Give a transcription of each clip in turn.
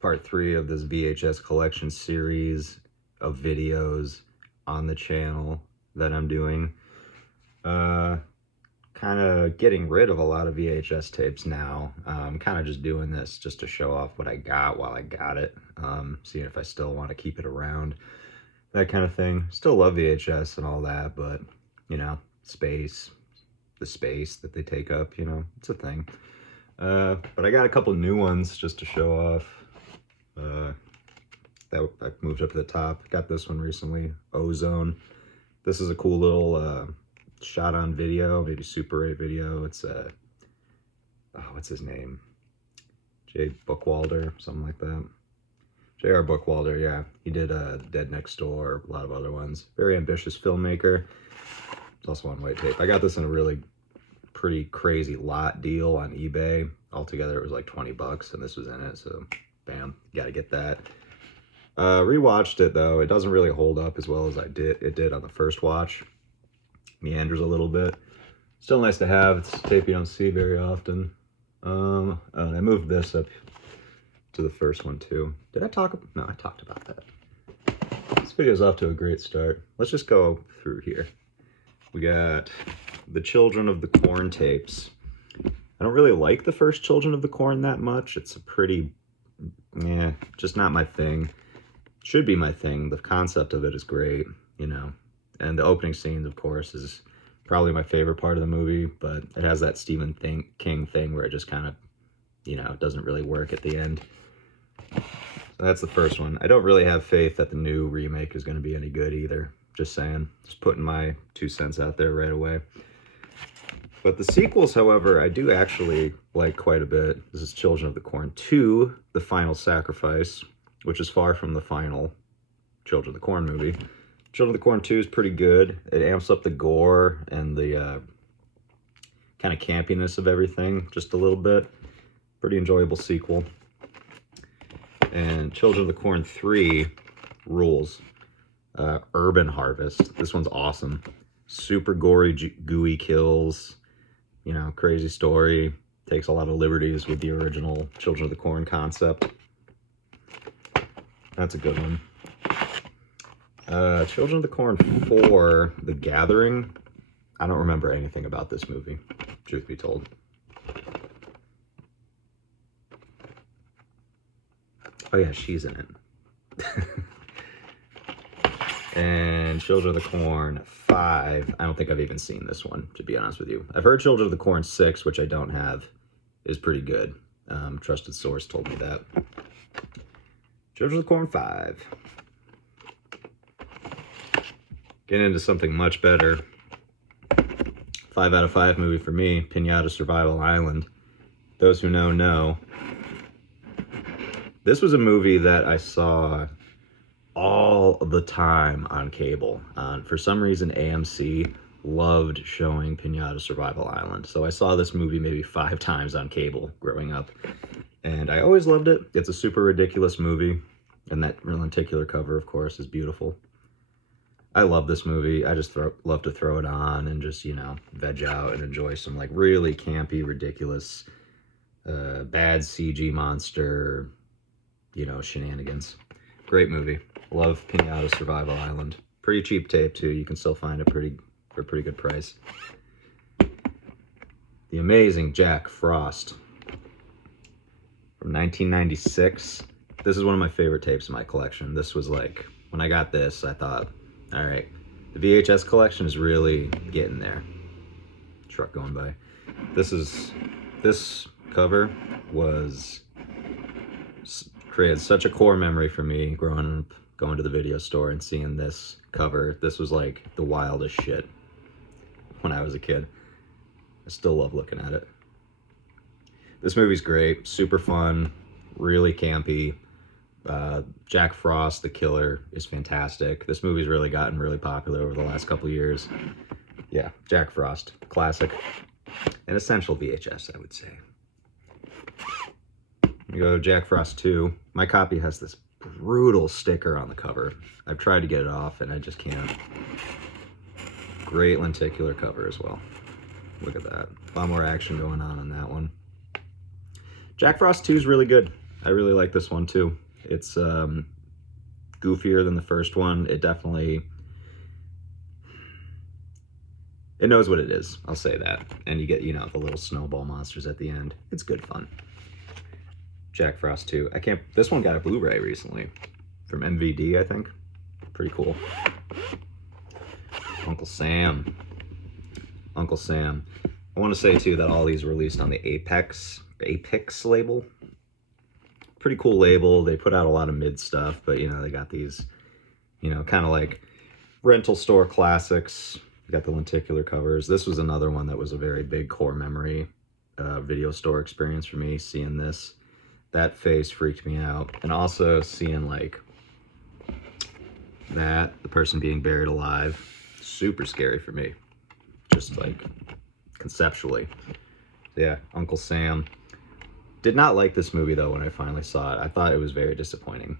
part 3 of this VHS Collection series of videos on the channel that I'm doing. Kind of getting rid of a lot of VHS tapes now. Kind of just doing this just to show off what I got while I got it. Seeing if I still want to keep it around, that kind of thing. Still love VHS and all that, but you know, the space that they take up, you know, it's a thing. But I got a couple new ones just to show off. That I moved up to the top. Got this one recently, Ozone. This is a cool little shot on video, maybe Super 8 video. It's oh, what's his name? Jay Bookwalder, something like that. J.R. Bookwalder, yeah. He did Dead Next Door, a lot of other ones. Very ambitious filmmaker. It's also on white tape. I got this in a really pretty crazy lot deal on eBay. Altogether, it was like 20 bucks, and this was in it, so bam, gotta get that. Rewatched it, though. It doesn't really hold up as well as it did on the first watch. Meanders a little bit. Still nice to have. It's a tape you don't see very often. Oh, I moved this up to the first one, too. Did I talk? No, I talked about that. This video's off to a great start. Let's just go through here. We got the Children of the Corn tapes. I don't really like the first Children of the Corn that much. It's a pretty, yeah, just not my thing. Should be my thing. The concept of it is great, you know. And the opening scenes, of course, is probably my favorite part of the movie, but it has that Stephen King thing where it just kind of, you know, doesn't really work at the end. So that's the first one. I don't really have faith that the new remake is going to be any good either. Just saying. Just putting my 2 cents out there right away. But the sequels, however, I do actually like quite a bit. This is Children of the Corn 2, The Final Sacrifice, which is far from the final Children of the Corn movie. Children of the Corn 2 is pretty good. It amps up the gore and the kind of campiness of everything just a little bit. Pretty enjoyable sequel. And Children of the Corn 3 rules. Urban Harvest. This one's awesome. Super gory, gooey kills. You know, crazy story. Takes a lot of liberties with the original Children of the Corn concept. That's a good one. Children of the Corn 4, The Gathering. I don't remember anything about this movie, truth be told. Oh yeah, she's in it. And Children of the Corn 5. I don't think I've even seen this one, to be honest with you. I've heard Children of the Corn 6, which I don't have, is pretty good. Trusted source told me that. Children of the Corn 5. Getting into something much better. 5 out of 5 movie for me, Pinata Survival Island. Those who know, know. This was a movie that I saw all the time on cable. For some reason, AMC loved showing Pinata Survival Island. So I saw this movie maybe 5 times on cable growing up. And I always loved it. It's a super ridiculous movie. And that lenticular cover, of course, is beautiful. I love this movie. I just love to throw it on and just, you know, veg out and enjoy some like really campy, ridiculous, bad CG monster, you know, shenanigans. Great movie. Love Pinata Survival Island. Pretty cheap tape too. You can still find it for a pretty good price. The Amazing Jack Frost from 1996. This is one of my favorite tapes in my collection. This was like, when I got this, I thought, all right, the VHS collection is really getting there. Truck going by. This cover created such a core memory for me growing up, going to the video store and seeing this cover. This was like the wildest shit when I was a kid. I still love looking at it. This movie's great, super fun, really campy. Jack Frost, the killer, is fantastic. This movie's really gotten really popular over the last couple years. Yeah, Jack Frost, classic. An essential VHS, I would say. We go Jack Frost 2. My copy has this brutal sticker on the cover. I've tried to get it off and I just can't. Great lenticular cover as well. Look at that. A lot more action going on that one. Jack Frost 2 is really good. I really like this one too. It's goofier than the first one. It definitely, it knows what it is, I'll say that. And you get, you know, the little snowball monsters at the end. It's good fun. Jack Frost 2. This one got a Blu-ray recently from MVD, I think. Pretty cool. Uncle Sam. Uncle Sam. I want to say too that all these were released on the Apex label. Pretty cool label. They put out a lot of mid stuff, but you know, they got these, you know, kind of like rental store classics. You got the lenticular covers. This was another one that was a very big core memory video store experience for me, seeing this. That face freaked me out. And also seeing like that, the person being buried alive, super scary for me. Just like conceptually. Yeah, Uncle Sam. Did not like this movie though when I finally saw it. I thought it was very disappointing.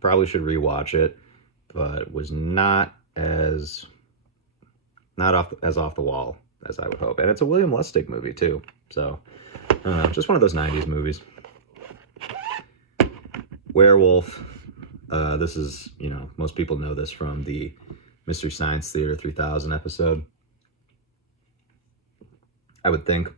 Probably should rewatch it, but was not as off the wall as I would hope. And it's a William Lustig movie too. So, I don't know, just one of those 90s movies. Werewolf. This is, you know, most people know this from the Mystery Science Theater 3000 episode, I would think,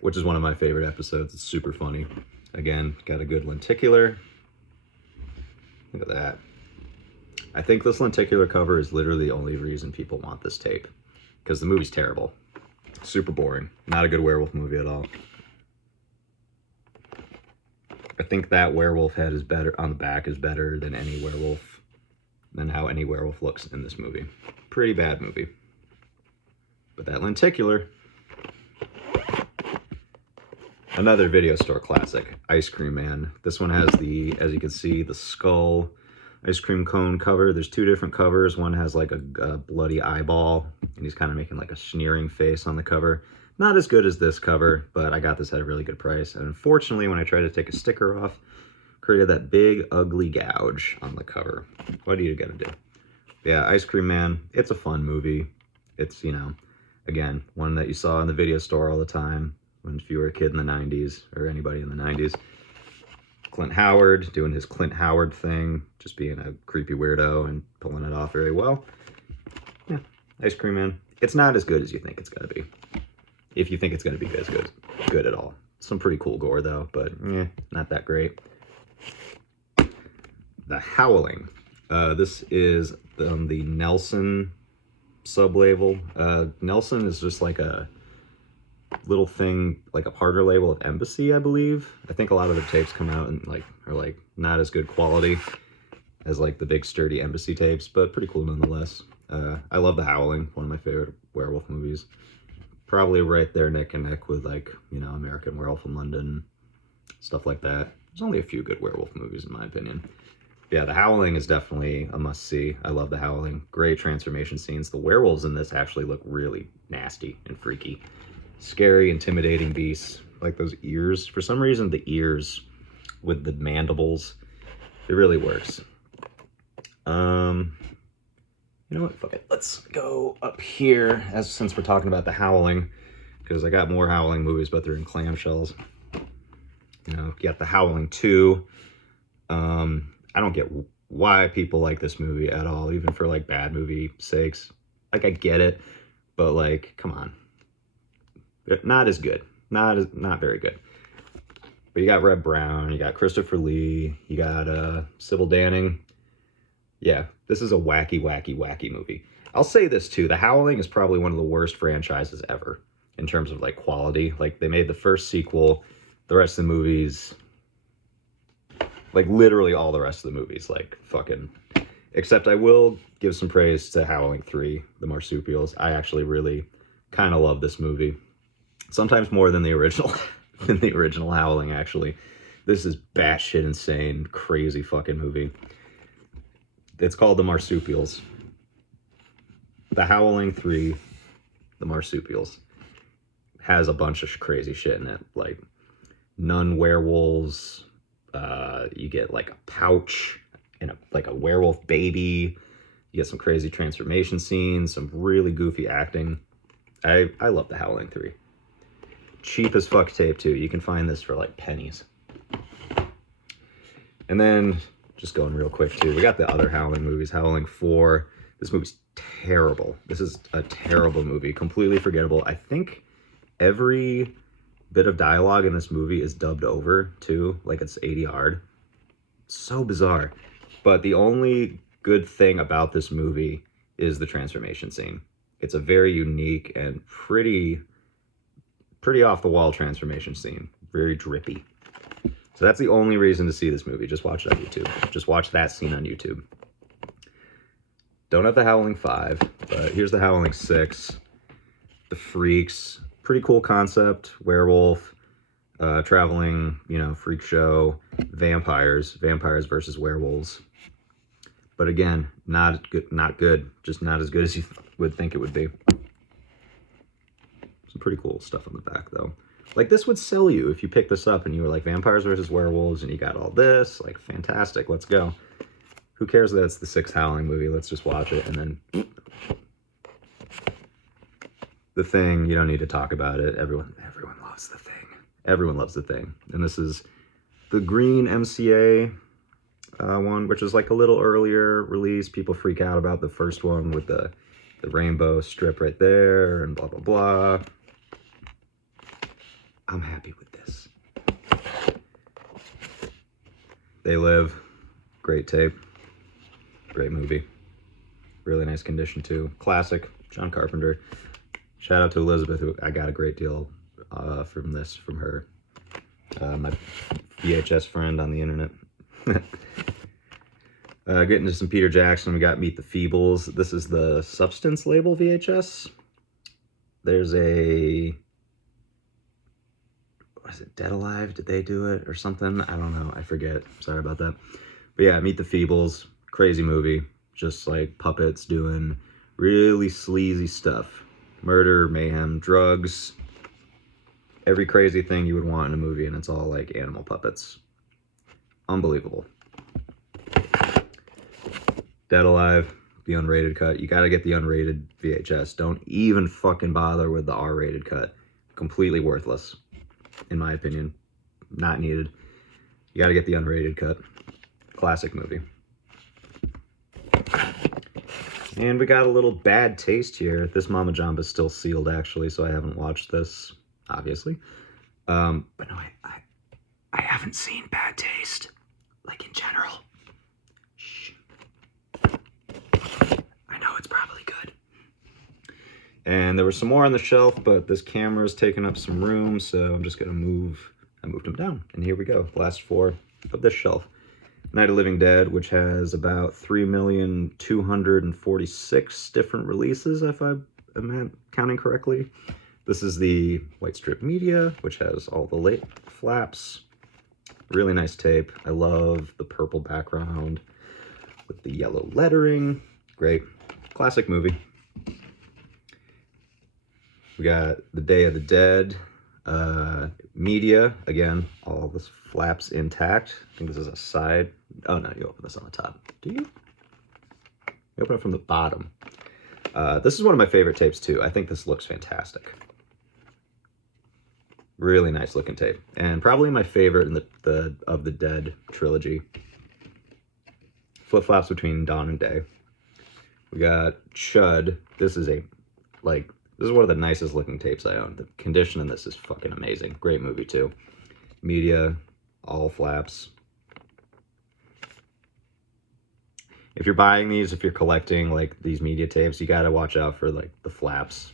which is one of my favorite episodes. It's super funny. Again, got a good lenticular. Look at that. I think this lenticular cover is literally the only reason people want this tape, because the movie's terrible. Super boring. Not a good werewolf movie at all. I think that werewolf head is better on the back, is better than how any werewolf looks in this movie. Pretty bad movie. But that lenticular, another video store classic, Ice Cream Man. This one has the, as you can see, the skull ice cream cone cover. There's two different covers. One has like a bloody eyeball, and he's kind of making like a sneering face on the cover. Not as good as this cover, but I got this at a really good price. And unfortunately, when I tried to take a sticker off, created that big, ugly gouge on the cover. What are you gonna do? Yeah, Ice Cream Man, it's a fun movie. It's, you know, again, one that you saw in the video store all the time when you were a kid in the 90s, or anybody in the 90s. Clint Howard doing his Clint Howard thing, just being a creepy weirdo and pulling it off very well. Yeah, Ice Cream Man. It's not as good as you think it's gonna be. If you think it's going to be as good at all. Some pretty cool gore though, but not that great. The Howling. This is the Nelson sub-label. Nelson is just like a little thing, like a partner label of Embassy, I believe. I think a lot of the tapes come out and are not as good quality as like the big sturdy Embassy tapes, but pretty cool nonetheless. I love The Howling, one of my favorite werewolf movies. Probably right there neck and neck with, like, you know, American Werewolf in London, stuff like that. There's only a few good werewolf movies in my opinion. Yeah, The Howling is definitely a must-see. I love The Howling. Great transformation scenes. The werewolves in this actually look really nasty and freaky. Scary, intimidating beasts. Like those ears. For some reason, the ears with the mandibles, it really works. You know what? Fuck it. Let's go up here, since we're talking about The Howling, because I got more Howling movies, but they're in clamshells. You know, you got The Howling 2. I don't get why people like this movie at all, even for like bad movie sakes. Like, I get it, but like, come on. Not as good. Not very good. But you got Reb Brown, you got Christopher Lee, you got Sybil Danning. Yeah, this is a wacky, wacky, wacky movie. I'll say this too, The Howling is probably one of the worst franchises ever in terms of like quality. Like, they made the first sequel, the rest of the movies, like literally all the rest of the movies, like fucking, except I will give some praise to Howling 3, The Marsupials. I actually really kind of love this movie. Sometimes more than the original, Howling, actually. This is batshit insane, crazy fucking movie. It's called The Marsupials. The Howling 3, The Marsupials, has a bunch of crazy shit in it, like nun werewolves. You get like a pouch and like a werewolf baby. You get some crazy transformation scenes, some really goofy acting. I love The Howling 3. Cheap as fuck tape too. You can find this for like pennies. And then, just going real quick too, we got the other Howling movies. Howling 4. This movie's terrible. This is a terrible movie. Completely forgettable. I think every bit of dialogue in this movie is dubbed over too. Like it's ADR'd. So bizarre. But the only good thing about this movie is the transformation scene. It's a very unique and pretty off-the-wall transformation scene. Very drippy. So that's the only reason to see this movie. Just watch it on YouTube. Just watch that scene on YouTube. Don't have the Howling 5, but here's the Howling 6. The Freaks. Pretty cool concept. Werewolf. Traveling, you know, freak show. Vampires. Vampires versus werewolves. But again, not good. Just not as good as you would think it would be. Some pretty cool stuff on the back, though. Like, this would sell you if you picked this up and you were like, vampires versus werewolves, and you got all this. Like, fantastic. Let's go. Who cares that it's the 6th Howling movie? Let's just watch it. And then The Thing, you don't need to talk about it. Everyone loves The Thing. Everyone loves The Thing. And this is the green MCA one, which is like a little earlier release. People freak out about the first one with the rainbow strip right there and blah, blah, blah. I'm happy with this. They Live. Great tape. Great movie. Really nice condition too. Classic. John Carpenter. Shout out to Elizabeth, who I got a great deal from her. My VHS friend on the internet. Getting into some Peter Jackson, we got Meet the Feebles. This is the Substance label VHS. There's a... What is it? Dead Alive? Did they do it or something? I don't know. I forget. Sorry about that. But yeah, Meet the Feebles. Crazy movie. Just like puppets doing really sleazy stuff. Murder, mayhem, drugs. Every crazy thing you would want in a movie, and it's all like animal puppets. Unbelievable. Dead Alive, the unrated cut. You gotta get the unrated VHS. Don't even fucking bother with the R-rated cut. Completely worthless, in my opinion. Not needed. You gotta get the unrated cut. Classic movie. And we got a little Bad Taste here. This Mama Jamba is still sealed, actually, so I haven't watched this, obviously. But no, I haven't seen Bad Taste, like in general. Shh. I know it's probably good. And there was some more on the shelf, but this camera's taking up some room, so I'm just gonna I moved them down. And here we go, last 4 of this shelf. Night of Living Dead, which has about 3,246,000 different releases, if I am counting correctly. This is the white strip media, which has all the late flaps. Really nice tape. I love the purple background with the yellow lettering. Great. Classic movie. We got The Day of the Dead. Media, again, all the flaps intact. I think this is a side. Oh no, you open this on the top. Do you? You open it from the bottom. This is one of my favorite tapes too. I think this looks fantastic. Really nice looking tape. And probably my favorite in the of the Dead trilogy. Flip-flops between dawn and day. We got Chud. This is this is one of the nicest looking tapes I own. The condition in this is fucking amazing. Great movie too. Media, all flaps. If you're buying these, if you're collecting like these media tapes, you gotta watch out for like the flaps.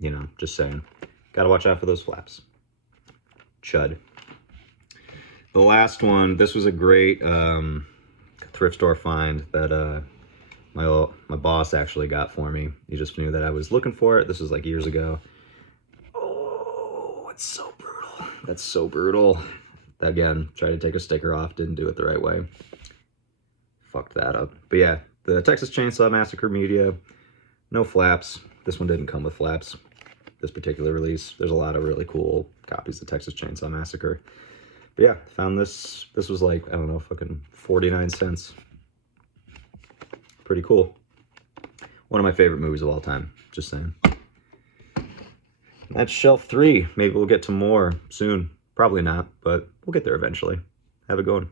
You know, just saying. Gotta watch out for those flaps. Chud. The last one, this was a great thrift store find that my boss actually got for me. He just knew that I was looking for it. This was like years ago. Oh, it's so brutal. That's so brutal. Again, tried to take a sticker off, didn't do it the right way. Fucked that up. But yeah, the Texas Chainsaw Massacre media, no flaps. This one didn't come with flaps. This particular release. There's a lot of really cool copies of Texas Chainsaw Massacre. But yeah, found this. This was like, I don't know, fucking 49 cents. Pretty cool. One of my favorite movies of all time. Just saying. That's shelf 3. Maybe we'll get to more soon. Probably not, but we'll get there eventually. Have a good one.